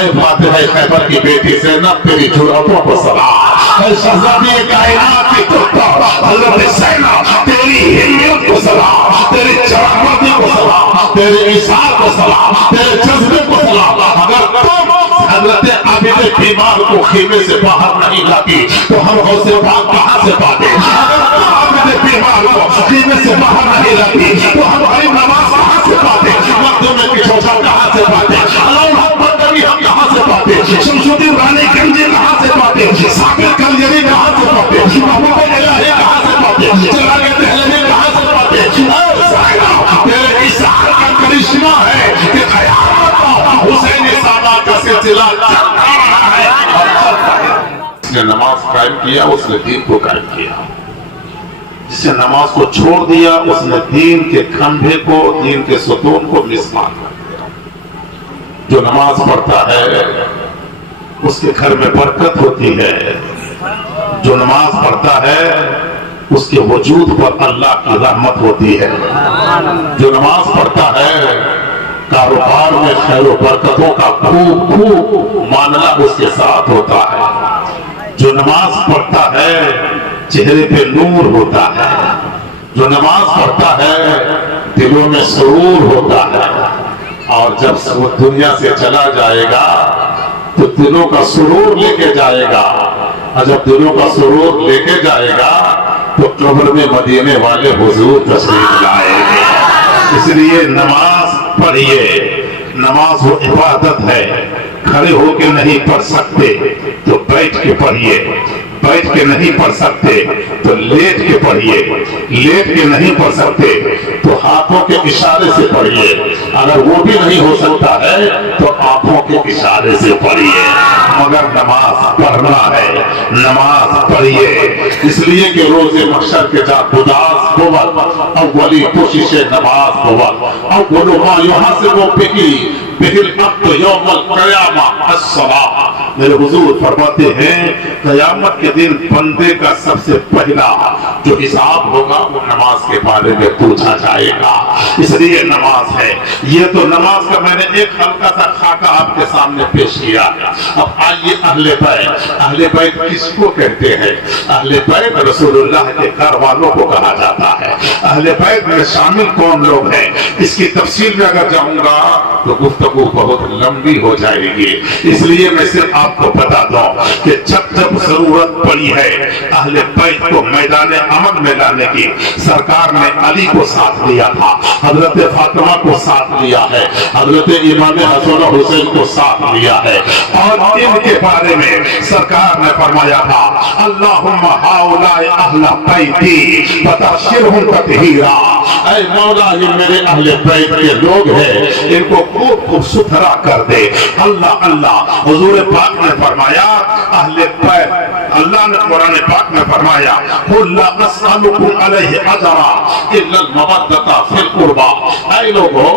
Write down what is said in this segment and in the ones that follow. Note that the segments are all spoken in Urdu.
اے فاتح خیبر کی بیٹی زینب تیری جرأتوں کو سلام، اے شہزادی کائنات کی ترکہ حضرت زینب تیری ہمت کو سلام، تیری چراغتی کو سلام، تیرے ایثار کو سلام، تیرے جذبے کو سلام۔ اگر تم حضرت عابد بیمار کو خیمے سے باہر نہیں لاتی تو ہم غوث پاک کہاں سے پاتے؟ اگر تم عابد بیمار کو خیمے سے باہر نہیں لاتی تو ہم غریب نواز کہاں سے پاتے؟ مردوں میں کچھوچا کہاں سے پاتے؟ علامہ بندری ہم کہاں سے پاتے؟ شمس الدین رانی گنجی کہاں سے پاتے؟ ثابت کلیری کہاں سے پاتے؟ محمود الہی کہاں سے پاتے؟ چراغ دہلوی کہاں سے پاتے؟ تیرے ایثار کا کرشمہ ہے کہ قیامت حسین سادہ کا سلسلہ چلتا رہا ہے۔ جس نے نماز قائم کیا اس نے دین کو قائم کیا، جس نے نماز کو چھوڑ دیا اس نے دین کے کھمبے کو، دین کے ستون کو مسمار کر دیا۔ جو نماز پڑھتا ہے اس کے گھر میں برکت ہوتی ہے، جو نماز پڑھتا ہے اس کے وجود پر اللہ کی رحمت ہوتی ہے، جو نماز پڑھتا ہے کاروبار میں خیر و برکتوں کا خوب معاملہ اس کے ساتھ ہوتا ہے، جو نماز پڑھتا ہے چہرے پہ نور ہوتا ہے، جو نماز پڑھتا ہے دلوں میں سرور ہوتا ہے، اور جب وہ دنیا سے چلا جائے گا تو دلوں کا سرور لے کے جائے گا، اور جب دلوں کا سرور لے کے جائے گا تو قبر میں مدینے والے حضور تشریف لائے گے۔ اس لیے نماز پڑھیے، نماز وہ عبادت ہے، کھڑے ہو کے نہیں پڑھ سکتے تو بیٹھ کے پڑھیے، بیٹھ کے نہیں پڑھ سکتے تو لیٹ کے پڑھیے، لیٹ کے نہیں پڑھ سکتے تو ہاتھوں کے اشارے سے پڑھیے، اگر وہ بھی نہیں ہو سکتا ہے تو آنکھوں کے اشارے سے پڑھیے، مگر نماز پڑھنا ہے، نماز پڑھیے۔ اس لیے کہ روز محشر کے جا گداز بود اولی کوشش نماز بود اول ما یحاسب بہ العبد یوم القیامہ الصلاۃ۔ میرے حضور فرماتے ہیں قیامت کے دن بندے کا سب سے پہلا جو حساب ہوگا وہ نماز کے بارے میں پوچھا جائے گا، اس لیے نماز ہے۔ یہ تو نماز کا میں نے ایک ہلکا سا خاکہ آپ کے سامنے پیش کیا ہے۔ اب آئیے اہل بیت، اہل بیت کس کو کہتے ہیں؟ اہل بیت رسول اللہ کے گھر والوں کو کہا جاتا ہے۔ اہل بیت میں شامل کون لوگ ہیں اس کی تفصیل میں اگر جاؤں گا تو گفتگو بہت لمبی ہو جائے گی، اس لیے میں صرف آپ کو بتا دوں کہ جب ضرورت پڑی ہے اہل بیت کو میدان امن میں لانے کی، سرکار نے علی کو ساتھ لیا تھا، حضرت فاطمہ کو ساتھ لیا ہے، حضرت امام حسن و حسین کو ساتھ لیا ہے، اور ان کے بارے میں سرکار نے فرمایا تھا اللہم ہؤلاء اہل بیتی فطہرہم تطہیرا۔ اے مولا یہ میرے اہل بیت کے لوگ ہیں، ان کو خوب ستھرا کر دے۔ اللہ اللہ حضور پاک نے فرمایا اہل بیت، اللہ نے قرآن پاک میں فرمایا قل لا اسألکم علیہ اجرا الا المودۃ فی القربى۔ اے لوگوں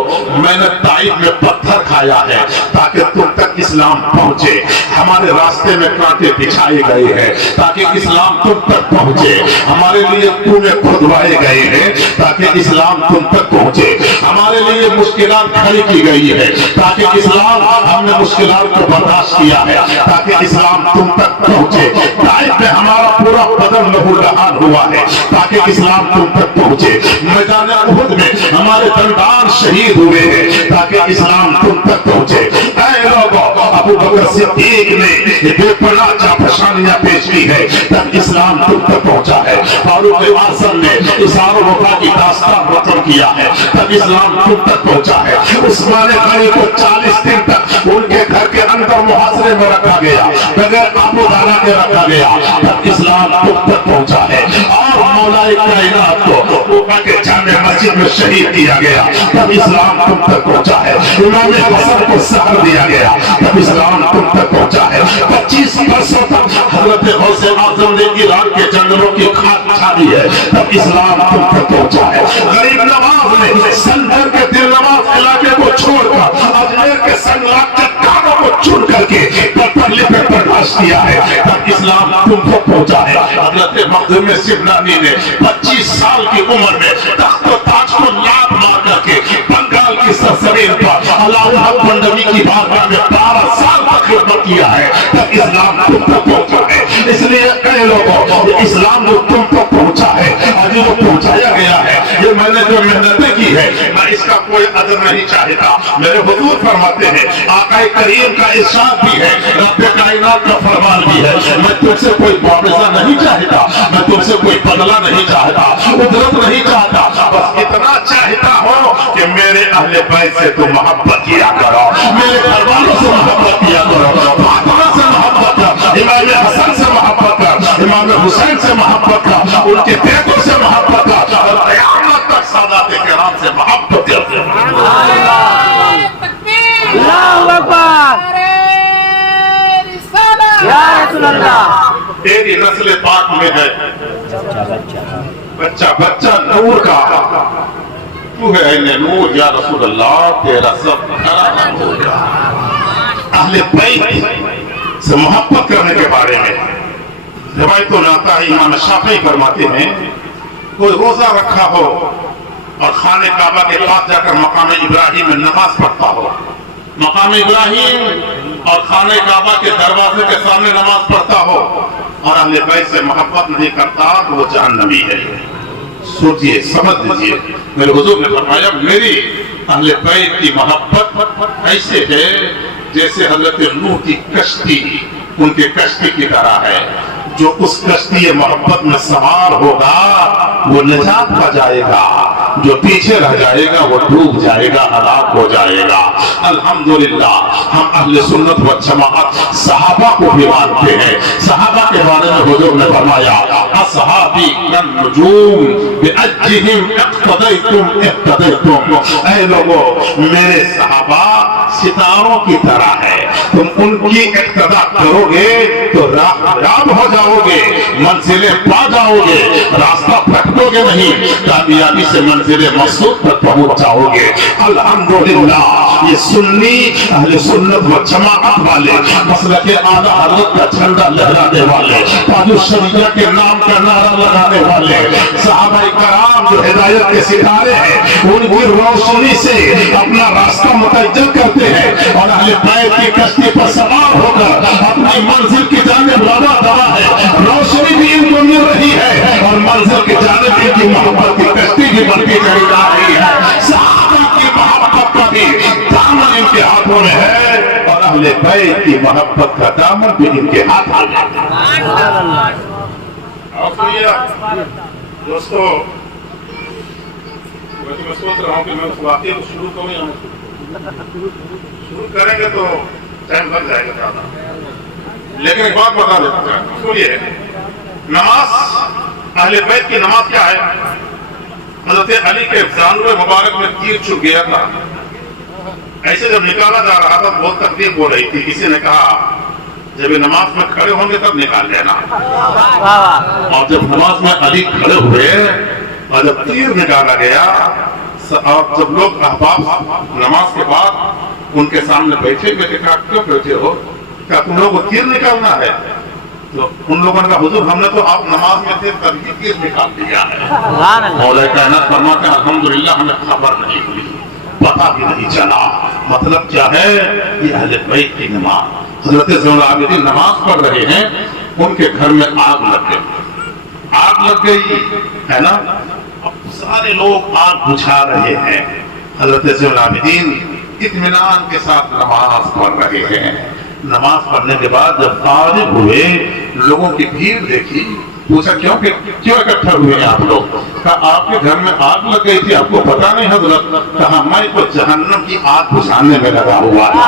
میں نے طائف میں پتھر کھایا ہے تاکہ تم تک اسلام پہنچے، ہمارے راستے میں کانٹے بچھائے گئے ہیں تاکہ اسلام تم تک پہنچے، ہمارے لیے کنویں کھدوائے گئے ہیں تاکہ اسلام تم تک پہنچے، ہمارے لیے مشکلات کھڑی کی گئی ہے تاکہ اسلام، ہم نے مشکلات کو برداشت کیا ہے تاکہ اسلام تم تک پہنچے، طائف میں ہمارا پورا بدن لہو لہان ہوا ہے تاکہ اسلام تم تک پہنچے، میدان احد میں ہمارے دندان شہید ہوئے ہیں تاکہ اسلام تم تک پہنچے۔ اے لوگوں ابو بکر صدیق نے بے پناہ جانفشانیاں پیش کی ہے تب اسلام تم تک پہنچا ہے، فاروق اعظم نے اثار و وفا کی داستان رقم کیا ہے تب اسلام تم تک پہنچا ہے، عثمان غنی کو 40 دن تک ان کے گھر کے اندر محاصرے میں رکھا گیا، بغیر آبو دانا کے رکھا گیا تب اسلام تم تک پہنچا ہے، اور مولا کائنات کو کوفہ کے جامع مسجد میں شہید کیا گیا تب اسلام تم تک پہنچا ہے، امام حسن کو سحر دیا گیا تب اسلام تم تک پہنچا ہے، 25 برسوں تک حضرت غوث اعظم نے ایران کے جنگلوں کی کھاد چھاڑی ہے تب اسلام تم تک پہنچا ہے، غریب نواز نے سنجر کے دل نواز علاقے کو چھوڑ کر اجمیر کے سنگلاق چٹانوں کو چن کر کے پتھر پہ برداشت کیا ہے تب اسلام تم تک پہنچا ہے، حضرت مخدوم سبنانی نے 25 سال کی عمر میں تخت و تاج کو لات مار کر کے بنگال کی سرزمین پر علاؤ الحق بندوی کی بارگاہ میں 12 سال تک کیا ہے تب اسلام تم تک پہنچا ہے. اس لیے کئی لوگوں یہ اسلام جو تم تک پہنچا ہے اور جو پہنچایا گیا ہے یہ میں نے جو محنتیں کی ہے میں اس کا کوئی اجر نہیں چاہتا. میرے حضور فرماتے ہیں آقا کریم کا ارشاد بھی ہے رب کائنات کا فرمان بھی ہے میں تم سے کوئی معاوضہ نہیں چاہتا میں تم سے کوئی بدلہ نہیں چاہتا اجرت نہیں چاہتا بس اتنا چاہتا ہوں کہ میرے اہل بیت سے تم محبت کیا کرو میرے گھر والوں سے محبت کیا کرو فاطمہ سے محبت کر امام حسن سے محبت کر امام حسین سے محبت کر ان کے بیٹوں سے محبت کر اور قیامت تک سادات کرام سے محبت کر. اللہ اکبر یا رسول اللہ. تیری نسل پاک میں ہے بچہ نور کا تو ہے اہل نور یا رسول اللہ تیرا سب گھرانہ نور کا. اہل بیت سے محبت کرنے کے بارے میں روایت تو لاتا ہے امام شافعی فرماتے ہیں کوئی روزہ رکھا ہو اور خانہ کعبہ کے پاس جا کر مقام ابراہیم میں نماز پڑھتا ہو مقام ابراہیم اور خانہ کعبہ کے دروازے کے سامنے نماز پڑھتا ہو اور اہل بیت سے محبت نہیں کرتا تو وہ جہنمی ہے. سوچئے سمجھ لیجئے میرے حضور نے فرمایا میری اہل بیت کی محبت ایسے ہے جیسے حضرت نوح کی کشتی ان کے کشتی کی طرح ہے. جو اس کشتی محبت میں سوار ہوگا وہ نجات پا جائے گا جو پیچھے رہ جائے گا وہ ڈوب جائے گا ہلاک ہو جائے گا. الحمدللہ ہم اہل سنت و جماعت صحابہ کو بھی مانتے ہیں. صحابہ کے بارے میں حضور نے فرمایا اصحابی کالنجوم بأجہم اقتدیتم اقتدیتم. اے لوگو میرے صحابہ ستاروں کی طرح ہے تم ان کی اقتداء کرو گے تو راہ ہو جاؤ گے منزلیں پا جاؤ گے راستہ بھٹکو گے نہیں کامیابی سے منزل مقصود پر پہنچ جاؤ گے. الحمدللہ یہ سنی اہل سنت و جماعت والے مسلک اعلی حضرت کا جھنڈا لہرانے والے تاج الشریعہ کے نام کا نعرہ لگانے والے صحابہ کرام جو ہدایت کے ستارے ہیں ان کی روشنی سے اپنا راستہ متعین کرتے ہیں اور اہل بیت کی کشتی پر سوار ہو کر اپنی منزل کی جانب رواں دوا ہے. روشنی بھی ان کو مل رہی ہے اور منزل کی جانب ان کی محبت کی کشتی بھی بنتی چلی جا رہی ہے. صحابہ کی محبت کا بھی دامن ان کے ہاتھوں میں ہے اور اہل بیت کی محبت کا دامن بھی ان کے ہاتھوں میں ہے. دوستو میں سوچ رہا ہوں کہ میں اس واقعے کو شروع کروں یا شروع کریں گے تو ٹائم لگ جائے گا زیادہ لیکن ایک بات بتا دیتا ہوں سنیے نماز اہل بیت کی نماز کیا ہے. حضرت علی کے زانو مبارک میں تیر چھپ گیا تھا ایسے جب نکالا جا رہا تھا بہت تکلیف ہو رہی تھی. کسی نے کہا جب یہ نماز میں کھڑے ہوں گے تب نکال لینا. اور جب نماز میں علی کھڑے ہوئے اور جب تیر نکالا گیا اور جب لوگ احباب نماز کے بعد ان کے سامنے بیٹھے گئے کہا کیوں بیٹھے ہو کیا تم لوگوں کو تیر نکالنا ہے تو ان لوگوں نے کہا حضور ہم نے تو آپ نماز میں تھے تبھی تیر نکال دیا ہے. مولا کائنات فرماتے ہیں الحمدللہ ہمیں خبر نہیں ہوئی پتہ بھی نہیں چلا. مطلب کیا ہے یہ اہل بیت کی نماز. حضرت زین العابدین نماز پڑھ رہے ہیں ان کے گھر میں آگ لگ گئی ہے نا. سارے لوگ آگ بجھا رہے ہیں. حضرت زین العابدین اطمینان کے ساتھ نماز پڑھ رہے ہیں. نماز پڑھنے کے بعد جب فارغ ہوئے لوگوں کی بھیڑ دیکھی پوچھا کیوں اکٹھا ہوئے ہیں آپ لوگ. کہا آپ کے گھر میں آگ لگ گئی تھی آپ کو پتا نہیں حضرت. کہا میں تو جہنم کی آگ بجھانے میں لگا ہوا تھا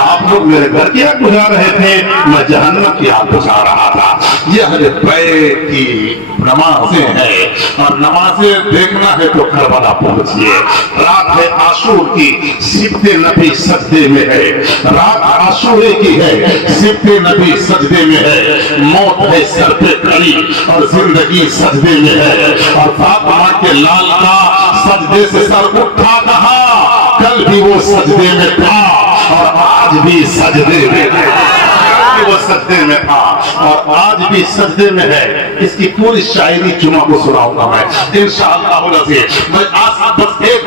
آپ لوگ میرے گھر کی آگ بجھا رہے تھے میں جہنم کی آگ بجھا رہا تھا. یہ اہل بیت کی نمازیں ہیں اور نمازیں دیکھنا ہے تو کربلا پہنچیے. رات ہے عاشور کی سبت نبی سجدے میں ہے. رات عاشورے کی ہے سبت نبی سجدے میں ہے. موت ہے سر پہ کھڑی اور زندگی سجدے میں ہے. اور فاطمہ کے لال کا سجدے سے سر اٹھا کہا کل بھی وہ سجدے میں تھا اور آج بھی سجدے میں وہ سجدے میں تھا اور آج بھی سجدے میں ہے. اس کی پوری شاعری جمعہ کو سناؤں گا میں انشاءاللہ العزیز. میں آج بس ایک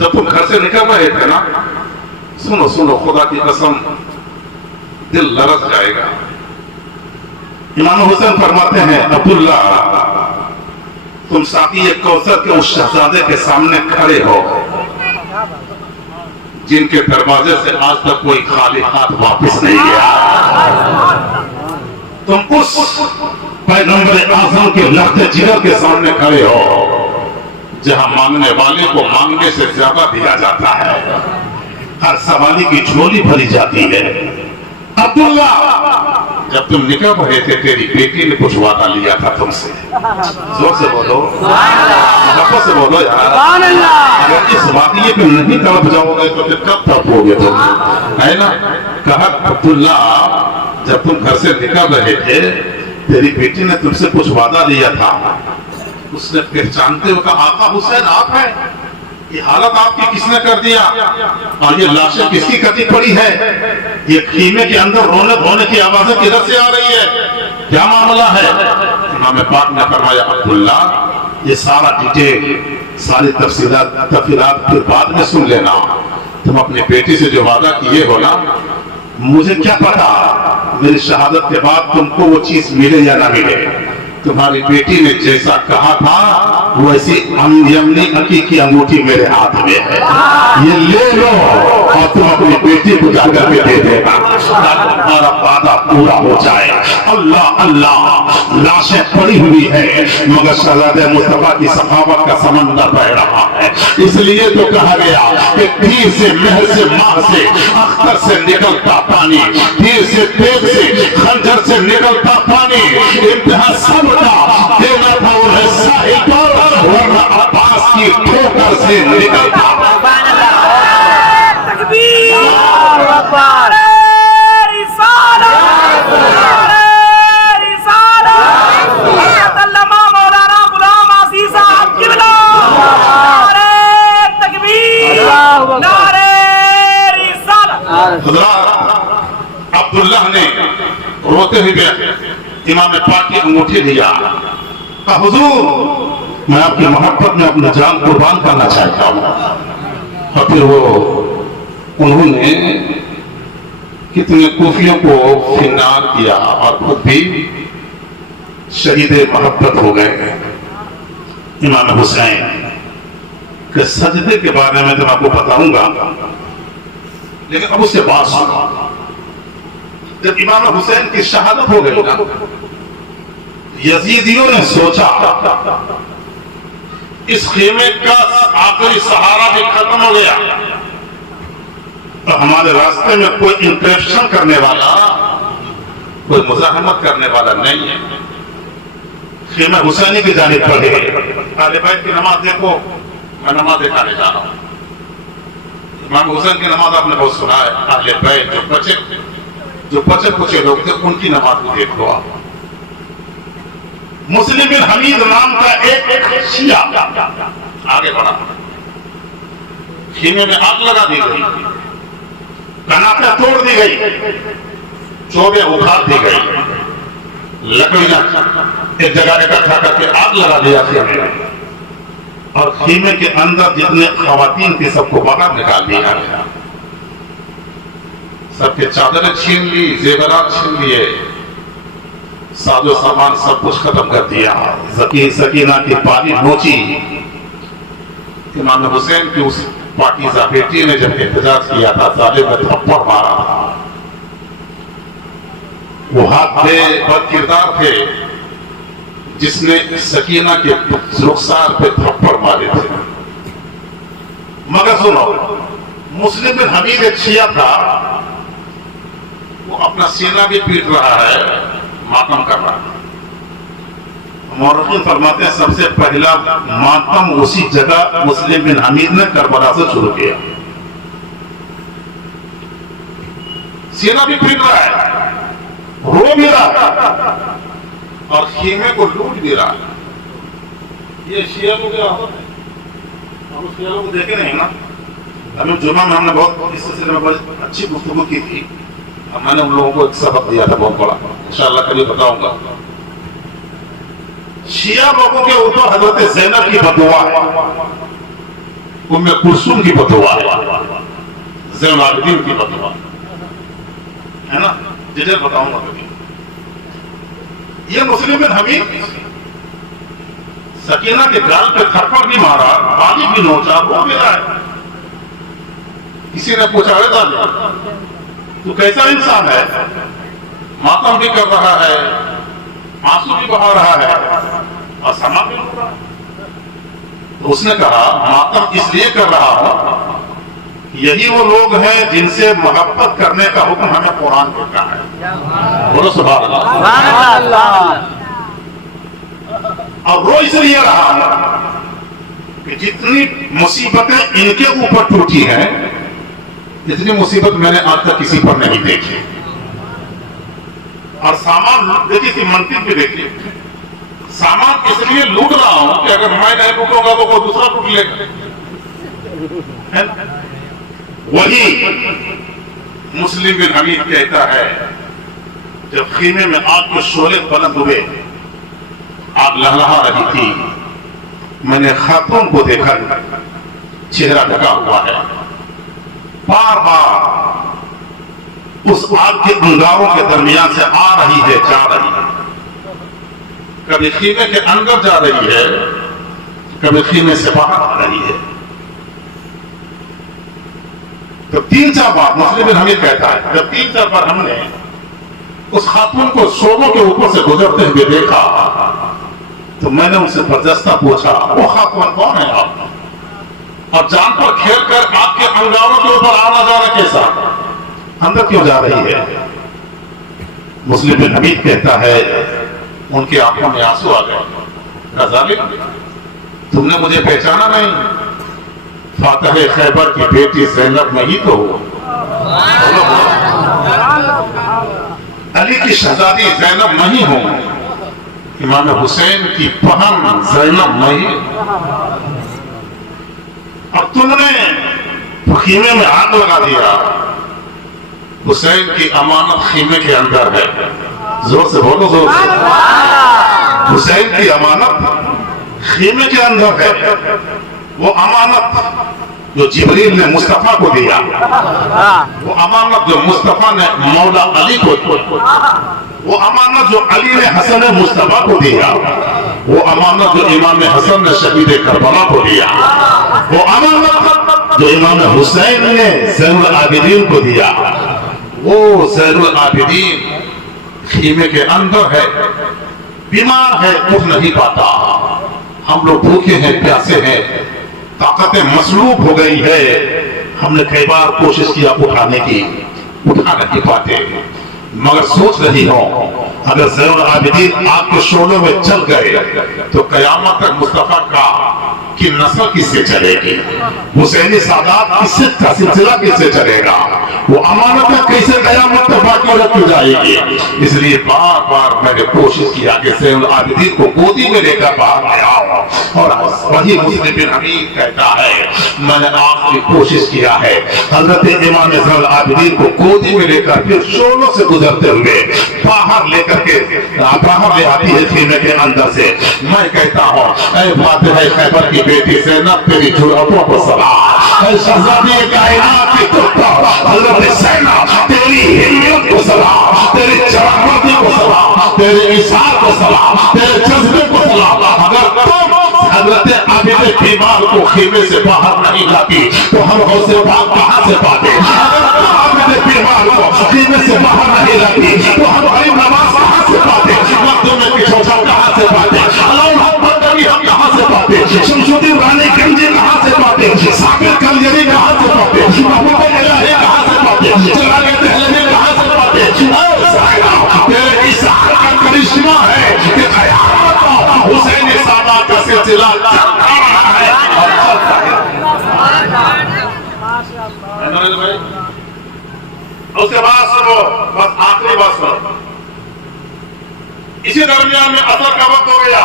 جب تم گھر سے نکل رہے تھے نا، سنو سنو خدا کی قسم دل لرز جائے گا. امام حسین فرماتے ہیں عبداللہ تم ساقی کوثر کے اس شہزادے کے سامنے کھڑے ہو جن کے دروازے سے آج تک کوئی خالی ہاتھ واپس نہیں گیا. تم اس پیغمبر اعظم کے لخت جگر کے سامنے کھڑے ہو جہاں مانگنے والے کو مانگنے سے زیادہ دیا جاتا ہے، ہر سوالی کی جھولی بھری جاتی ہے. عبداللہ جب تم نکل رہے تھے تیری بیٹی نے کچھ وعدہ لیا تھا تم سے. زور سے بولو، محبت سے بولو یار. اگر اس واقعے پہ نہیں تڑپ جاؤ گے تو پھر کب تڑپو گے تم؟ ہے نا؟ کہا عبداللہ جب تم گھر سے نکل رہے تھے تیری بیٹی نے تم سے کچھ وعدہ لیا تھا. اس نے پہچانتے ہوئے کہا آقا حسین آپ ہیں؟ یہ حالت آپ کی کس نے کر دیا؟ اور یہ لاشیں کس کی کٹی پڑی ہے؟ یہ خیمے کے اندر رونے دھونے کی آوازیں کدھر سے آ رہی ہے؟ کیا معاملہ ہے؟ امام پاک نے فرمایا عبداللہ یہ سارا ڈیٹیل، ساری تفصیلات پھر بعد میں سن لینا. تم اپنی بیٹی سے جو وعدہ کیے ہو نا، مجھے کیا پتا میری شہادت کے بعد تم کو وہ چیز ملے یا نہ ملے. تمہاری بیٹی نے جیسا کہا تھا ویسی یمنی عقیقی انگوٹھی میرے ہاتھ میں ہے، یہ لے لو اور تم اپنی بیٹی کو جا کر کے دے دینا تاکہ تمہارا وعدہ پورا ہو جائے. اللہ اللہ، لاشیں پڑی ہوئی ہے مگر شہزادہ مصطفیٰ کی سخاوت کا سمندر بہ رہا ہے. اس لیے تو کہا گیا کہ تیر سے مہر سے ماہ سے اختر سے نکلتا پانی، تیر سے تیز سے خنجر سے نکلتا پانی، انتہا سب کا دینا تھا انہیں ساحل پر، ورنہ عباس کی ٹھوکر سے نکلتا. تکبیر، اللہ اکبر، رسالت، رسالت، حضرت علامہ مولانا غلام عزیز صاحب قبلہ، نعرہ تکبیر، نعرہ رسالت. حضرات عبداللہ نے روتے ہوئے امام پاک کی انگوٹھی لیا. کہا حضور میں آپ کی محبت میں اپنا جان قربان کرنا چاہتا ہوں. اور پھر انہوں نے کتنے کوفیوں کو فنار کیا اور خود بھی شہید محبت ہو گئے. امام حسین کہ سجدے کے بارے میں تو آپ کو بتاؤں گا، لیکن اب اس کے بعد سنو. جب امام حسین کی شہادت ہو گئی نا، یزیدیوں نے سوچا اس خیمے کا آخری سہارا بھی ختم ہو گیا، تو ہمارے راستے میں کوئی انٹریکشن کرنے والا، کوئی مزاحمت کرنے والا نہیں ہے. خیمہ حسینی کی جانب پڑھے. اہل بیت کی نماز دیکھو، میں نماز دکھانے جا رہا ہوں. امام حسین کی نماز آپ نے بہت سنا ہے. اہل بیت جو بچے کچھ لوگ تھے ان کی نماز کو دیکھ لو آپ. مسلم بن حمید نام کا ایک شیعہ آگے بڑھا، خیمے میں آگ لگا دی گئی، کناپیں توڑ دی گئی، چوبیں اکھاڑ دی گئی، لکڑیاں ایک جگہ اکٹھا کر کے آگ لگا دیا خیمے میں، اور خیمے کے اندر جتنے خواتین تھی سب کو باہر نکال دیا گیا. سب کے چادریں چھین لی، زیورات چھین لیے، ساز و سامان سب کچھ ختم کر دیا. سکینہ کی پانی نوچی. امام حسین کی اس پاکیزہ بیٹی نے جب احتجاج کیا تھا، ظالم نے تھپڑ مارا تھا. وہ ہاتھ پہ بد کردار تھے جس نے سکینہ کے رخسار پہ تھپڑ مارے تھے. مگر سنو، مسلم بن حمید ایک شیعہ تھا، وہ اپنا سینہ بھی پیٹ رہا ہے، ماتم کر رہا ہے. مورخین فرماتے ہیں سب سے پہلا ماتم اسی جگہ مسلم بن حمید نے کربلا سے شروع کیا. سینہ بھی پیٹ رہا ہے، رو بھی رہا ہے، اور خیمے کو لوٹ بھی رہا ہے. یہ شیعہ کو کیا ہوتا ہے؟ ہم اس شیعہ کو دیکھے نہیں نا. ہمیں جمعہ میں ہم نے بہت اس سلسلے میں بہت اچھی گفتگو کی تھی. میں نے ان لوگوں کو ایک سبق دیا تھا بہت بڑا، انشاءاللہ کبھی بتاؤں گا. شیعہ لوگوں کے اوپر حضرت زینب کی بددعا ہے. ام کلثوم کی فتوا ہے، زین العابدین کی فتوا ہے نا، ڈیٹیل بتاؤں گا کبھی. یہ مسلم بن حمید سکینہ کے گال پہ تھپڑ نہیں مارا، بالی بھی نوچا، وہ میرا ہے. کسی نے پوچھا ہے تو کیسا انسان ہے، ماتم بھی کر رہا ہے، آنسو بھی بہا رہا ہے اور سما بھی ہو رہا ہے. تو اس نے کہا ماتم اس لیے کر رہا ہوں، یہی وہ لوگ ہیں جن سے محبت کرنے کا حکم ہمیں قرآن دیتا ہے. بولو سبحان اللہ. اور رو اس لیے رہا ہوں کہ جتنی مصیبتیں ان کے اوپر ٹوٹی ہیں اتنی مصیبت میں نے آج تک کسی پر نہیں دیکھی. اور سامان دیکھی تھی، منطق بھی دیکھی، سامان اس لیے لوٹ رہا ہوں کہ اگر میں نہیں لوٹوں گا تو کوئی دوسرا لوٹ لے گا. وہی مسلم بن حمید کہتا ہے جب خیمے میں آگ کے شعلے بلند ہوئے، آگ لہلہا رہی تھی، میں نے خاتون کو دیکھا چہرہ ڈھکا ہوا ہے، بار بار اس آگ کے انگاروں کے درمیان سے آ رہی ہے، جا رہی ہے، کبھی خیمے کے اندر جا رہی ہے، کبھی خیمے سے باہر آ رہی ہے. تو 3-4 بار مسلم بن حمید کہتا ہے جب 3-4 بار ہم نے اس خاتون کو شعبوں کے اوپر سے گزرتے ہوئے دیکھا تو میں نے ان سے برجستہ پوچھا وہ خاتون کون ہے آپ، اور جان پر کھیل کر آپ کے انگاروں کے اوپر آنا جانا کیسا، اندر کیوں جا رہی ہے. مسلم بن حمید کہتا ہے ان کی آنکھوں میں آنسو آ گئے. ظالم، تم نے مجھے پہچانا نہیں، فاتح خیبر کی بیٹی زینب میں ہی تو ہو. علی کی شہزادی زینب میں ہی ہوں، امام حسین کی بہن زینب میں ہی. اب تم نے خیمے میں آگ لگا دیا. حسین کی امانت خیمے کے اندر ہے. زور سے بولو، زور سے. حسین کی امانت خیمے کے اندر ہے. وہ امانت جو جبریل نے مصطفیٰ کو دیا، وہ امانت جو مصطفیٰ نے مولا علی کو، وہ امانت جو علی نے حسن مصطفیٰ کو دیا، وہ امانت جو امام حسن نے شہید کربلا کو دیا، وہ امانت جو امام حسین نے زین العابدین کو دیا. وہ زین العابدین خیمے کے اندر ہے، بیمار ہے، اٹھ نہیں پاتا. ہم لوگ بھوکے ہیں، پیاسے ہیں، طاقتیں مسلوب ہو گئی ہے. ہم نے کئی بار کوشش کیا اٹھانے کی، اٹھا نہیں پاتے. مگر سوچ رہی ہوں اگر زین العابدین آپ کے شعلوں میں چل گئے تو قیامت تک مصطفیٰ کی نسل کس سے چلے گی، حسینی سادات کا سلسلہ کس سے چلے گا، وہ امانت کیسے قیامت تک باقی رکھی جائے گی. اس لیے بار بار میں نے کوشش کیا کہ زین العابدین کو گودی میں لے کر باہر آیا ہوں. اور وہی مسلم بن حمید کہتا ہے میں نے آخری کوشش کیا ہے حضرت امام زین العابدین کو گودی میں لے کر پھر شعلوں سے گزرتے ہوئے باہر لے کر کے باہر لے آتی ہے خیمے کے اندر سے. میں کہتا ہوں اے فاتح خیبر کی بیٹی زینب تیری جرأتوں کو سلام، اے شہزادی کائنات کی پتر حضرت زینب تیری ہمت کو سلام، تیری چرامتی کو سلام، تیرے ایثار کو سلام، تیرے جذبے کو سلام. اگر تم حضرت عابد بیمار کو خیمے سے باہر نہیں لاتی تو ہم غوث پاک کہاں سے پاتے. اگر تم عابد بیمار کو خیمے سے باہر نہیں لاتی تو ہم غریب نواز کہاں سے پاتے، مقدم میں پچھوچا کہاں سے پاتے، ہم کہاں سے پاتے، شمس الدین رانی گنجی کہاں سے پاتے، ثابت کلیری کہاں سے پاتے، محبوب الہی کہاں سے پاتے، چراغ دہلوی کہاں سے پاتے. تیرے ایثار کا کرشمہ ہے کہ قیامت حسین سادات کا سلسلہ چلتا رہا ہے اور چلتا ہے. اس کے بعد سنو، بس آخری بات سنو. اسی درمیان میں عصر کا وقت ہو گیا.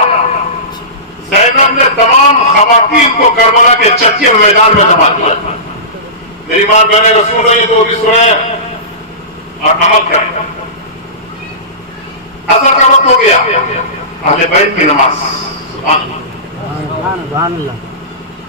زینب نے تمام خواتین کو کربلا کے چچے میدان میں جمع کیا. میری ماں بہنیں اگر سن رہی تو بھی سنیں اور عمل کریں. عصر کا وقت ہو گیا، اہل بیت کی نماز.